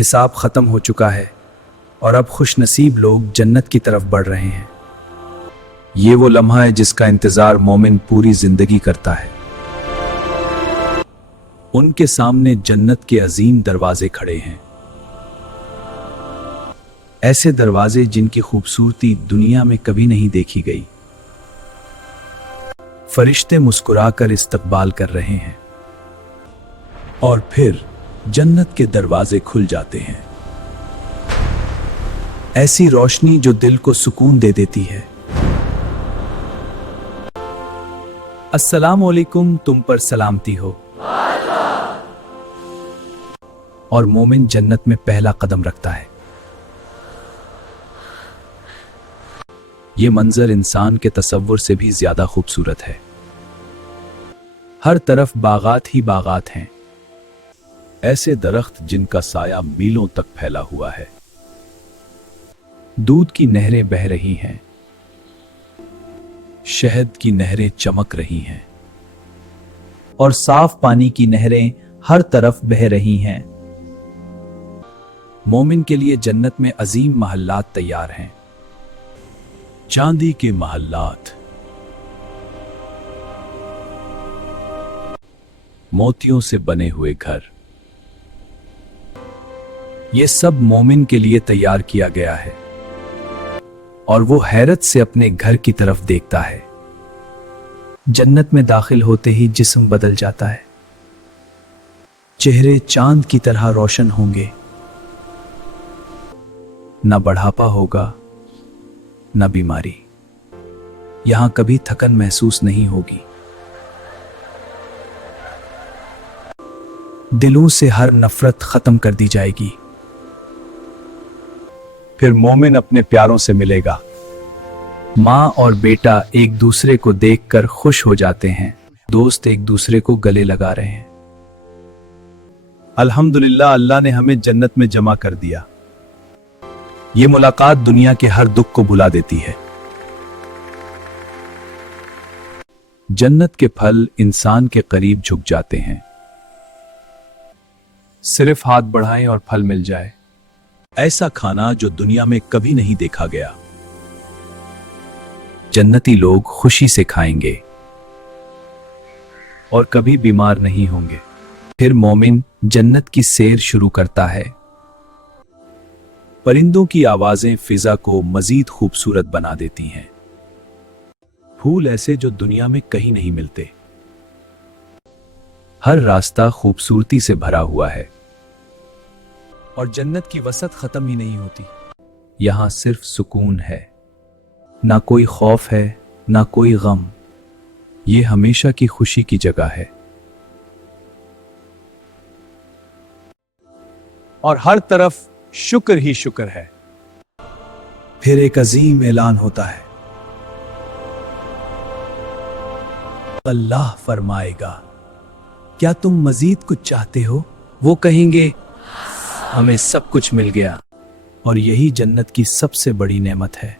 हिसाब ख़त्म हो चुका है और अब खुश नसीब लोग जन्नत की तरफ बढ़ रहे हैं। ये वो लम्हा है जिसका इंतज़ार मोमिन पूरी ज़िंदगी करता है। उनके सामने जन्नत के अजीम दरवाजे खड़े हैं, ऐसे दरवाजे जिनकी खूबसूरती दुनिया में कभी नहीं देखी गई। फरिश्ते मुस्कुराकर इस्तकबाल कर रहे हैं और फिर जन्नत के दरवाजे खुल जाते हैं। ऐसी रोशनी जो दिल को सुकून दे देती है। अस्सलाम वालेकुम, तुम पर सलामती हो। और मोमिन जन्नत में पहला कदम रखता है। ये मंजर इंसान के तसव्वुर से भी ज्यादा खूबसूरत है। हर तरफ बागात ही बागात हैं, ऐसे दरख्त जिनका साया मीलों तक फैला हुआ है। दूध की नहरें बह रही हैं, शहद की नहरें चमक रही हैं और साफ पानी की नहरें हर तरफ बह रही हैं। मोमिन के लिए जन्नत में अजीम महल्लात तैयार हैं। चांदी के महल्लात, मोतियों से बने हुए घर, ये सब मोमिन के लिए तैयार किया गया है। और वो हैरत से अपने घर की तरफ देखता है। जन्नत में दाखिल होते ही जिस्म बदल जाता है। चेहरे चांद की तरह रोशन होंगे। न बढ़ापा होगा न बीमारी। यहां कभी थकन महसूस नहीं होगी। दिलों से हर नफरत खत्म कर दी जाएगी। फिर मोमिन अपने प्यारों से मिलेगा। माँ और बेटा एक दूसरे को देखकर खुश हो जाते हैं। दोस्त एक दूसरे को गले लगा रहे हैं। अल्हम्दुलिल्लाह, अल्लाह ने हमें जन्नत में जमा कर दिया। ये मुलाकात दुनिया के हर दुख को भुला देती है। जन्नत के फल इंसान के करीब झुक जाते हैं। सिर्फ हाथ बढ़ाएं और फल मिल जाए। ऐसा खाना जो दुनिया में कभी नहीं देखा गया। जन्नती लोग खुशी से खाएंगे और कभी बीमार नहीं होंगे। फिर मोमिन जन्नत की सैर शुरू करता है। परिंदों की आवाजें फिजा को मजीद खूबसूरत बना देती हैं। फूल ऐसे जो दुनिया में कहीं नहीं मिलते। हर रास्ता खूबसूरती से भरा हुआ है और जन्नत की वसत खत्म ही नहीं होती। यहां सिर्फ सुकून है, ना कोई खौफ है ना कोई गम। ये हमेशा की खुशी की जगह है। और हर तरफ शुक्र ही शुक्र है। फिर एक अजीम ऐलान होता है। अल्लाह फरमाएगा, क्या तुम मजीद कुछ चाहते हो? वो कहेंगे, हमें सब कुछ मिल गया। और यही जन्नत की सबसे बड़ी नेमत है।